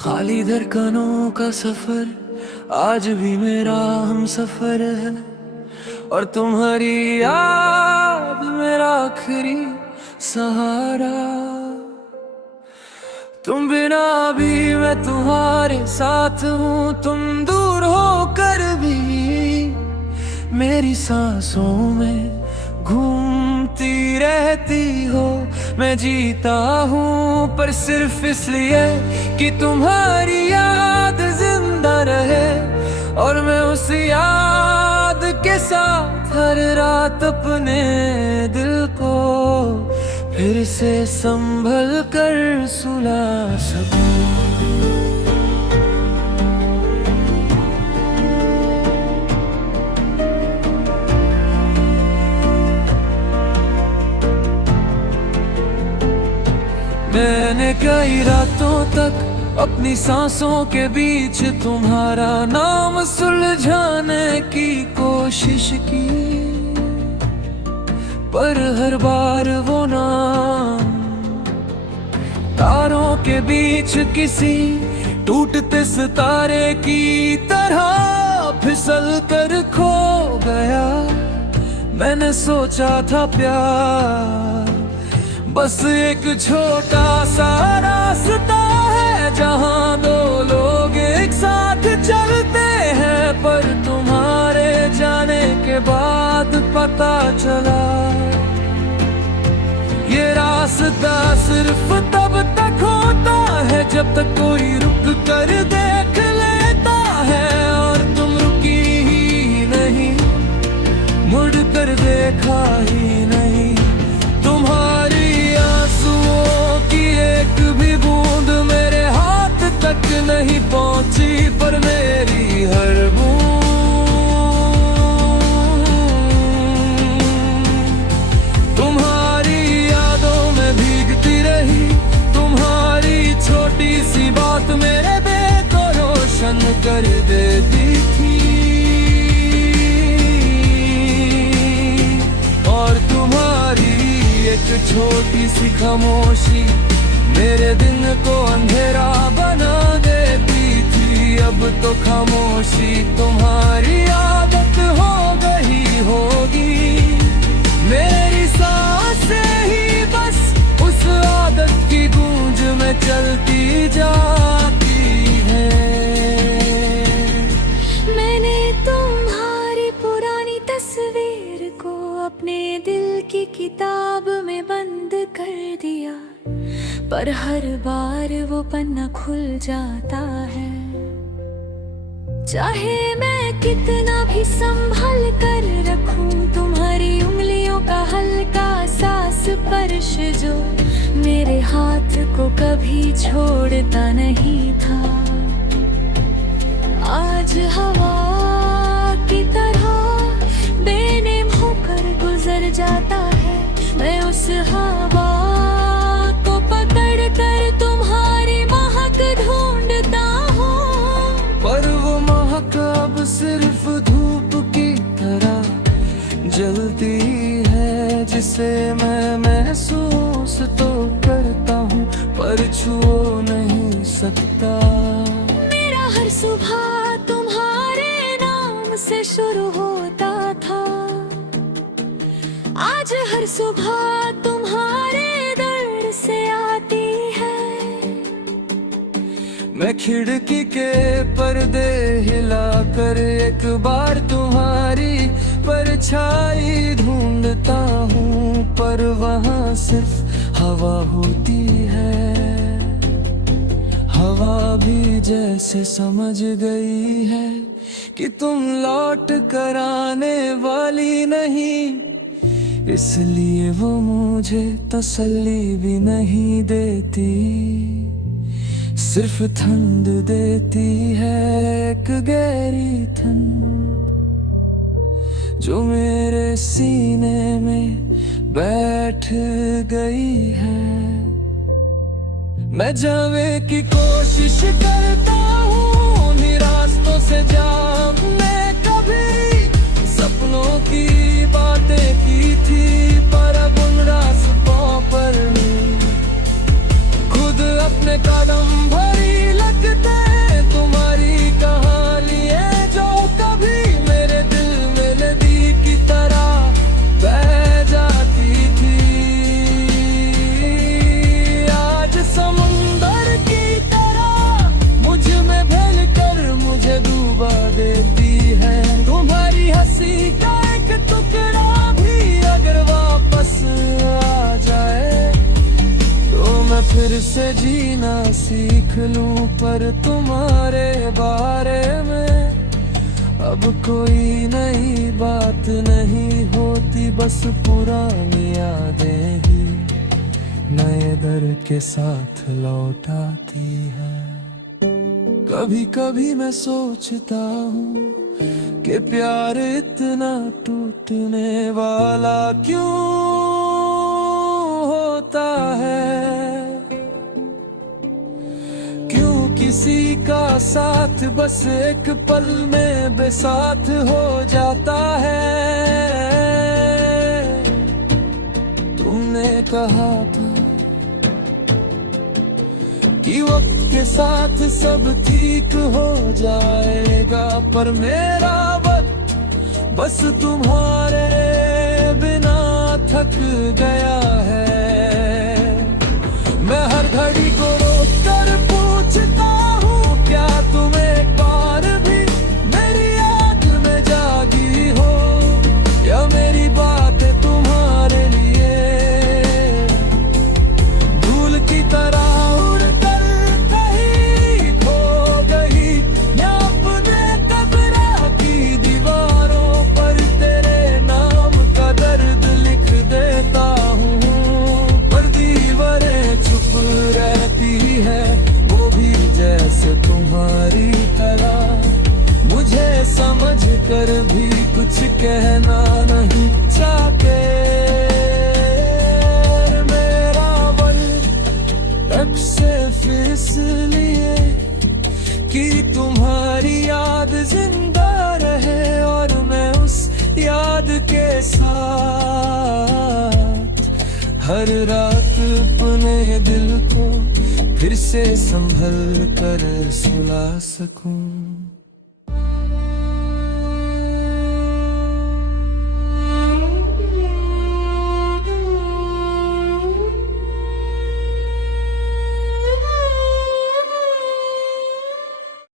खाली धड़कनों का सफर आज भी मेरा हम सफर है, और तुम्हारी याद मेरा आखिरी सहारा। तुम बिना भी मैं तुम्हारे साथ हूँ, तुम दूर होकर भी मेरी सांसों में घूमती रहती हो। मैं जीता हूँ पर सिर्फ इसलिए कि तुम्हारी याद जिंदा रहे, और मैं उस याद के साथ हर रात अपने दिल को फिर से संभल कर सुला सकूं। मैंने कई रातों तक अपनी सांसों के बीच तुम्हारा नाम सुलझाने की कोशिश की, पर हर बार वो नाम तारों के बीच किसी टूटते सितारे की तरह फिसल कर खो गया। मैंने सोचा था प्यार बस एक छोटा सा रास्ता है जहां दो लोग एक साथ चलते हैं, पर तुम्हारे जाने के बाद पता चला ये रास्ता सिर्फ तब तक होता है जब तक कोई रुक कर देख लेता है, और तुम रुकी ही नहीं, मुड़ कर देखा ही नहीं। तुम्हारी आंसुओं की एक भी बूंद मेरे हाथ तक नहीं पहुंची, पर मेरी हर बूंद तुम्हारी यादों में भीगती रही। तुम्हारी छोटी सी बात मेरे दिल को रोशन कर देती थी, और तुम्हारी एक छोटी सी खामोशी मेरे दिन को अंधेरा बना देती थी। अब तो खामोशी तुम्हारी आदत हो गई होगी, मेरी सांसें ही बस उस आदत की गूंज में चलती जाती है। मैंने तुम्हारी पुरानी तस्वीर को अपने दिल की किताब में बंद कर दिया, पर हर बार वो पन्ना खुल जाता है। चाहे मैं कितना भी संभल कर रखूं तुम्हारी उंगलियों का हल्का सा स्पर्श जो मेरे हाथ को कभी छोड़ता नहीं था, आज हवा की तरह बेनेम होकर गुजर जाता है। मैं उस हवा को पकड़ कर तुम्हारी महक ढूंढता हूँ, पर वो महक अब सिर्फ धूप की तरह जलती है, जिसे मैं महसूस तो करता हूँ पर छू नहीं सकता। मेरा हर सुबह तुम्हारे नाम से शुरू होता था, आज हर सुबह तुम्हारे दर्द से आती है। मैं खिड़की के पर्दे हिलाकर एक बार तुम्हारी परछाई ढूंढता हूँ, पर वहाँ सिर्फ हवा होती है। हवा भी जैसे समझ गई है कि तुम लौट कर आने वाली नहीं, इसलिए वो मुझे तसल्ली भी नहीं देती, सिर्फ ठंड देती है एक गहरी ठंड जो मेरे सीने में बैठ गई है। मैं जाने की कोशिश करता हूँ उन्हीं रास्तों से जहाँ मैं कभी सपनों की बातें की थी, पर अब उन रास्तों पर खुद अपने कदम भरी लगती फिर से जीना सीख लूं, पर तुम्हारे बारे में अब कोई नई बात नहीं होती, बस पुरानी यादें ही नए दर के साथ लौट आती है। कभी कभी मैं सोचता हूँ कि प्यार इतना टूटने वाला क्यों होता है, क्यों किसी का साथ बस एक पल में बेसाथ हो जाता है। तुमने कहा था कि वक्त के साथ सब ठीक हो जाएगा, पर मेरा वक्त बस तुम्हारे बिना थक गया है। मैं हर घड़ी को रोक कर पूछता हूँ, क्या तुम एक बार भी मेरी याद में जागी हो, या मेरी बातें तुम्हारे लिए धूल की तरह तुम्हारी तरह, मुझे समझ कर भी कुछ कहना नहीं चाहते। मेरा बल तब सिर्फ इसलिए कि तुम्हारी याद जिंदा रहे, और मैं उस याद के साथ हर रात अपने दिल को फिर से संभल कर सुला सकूं।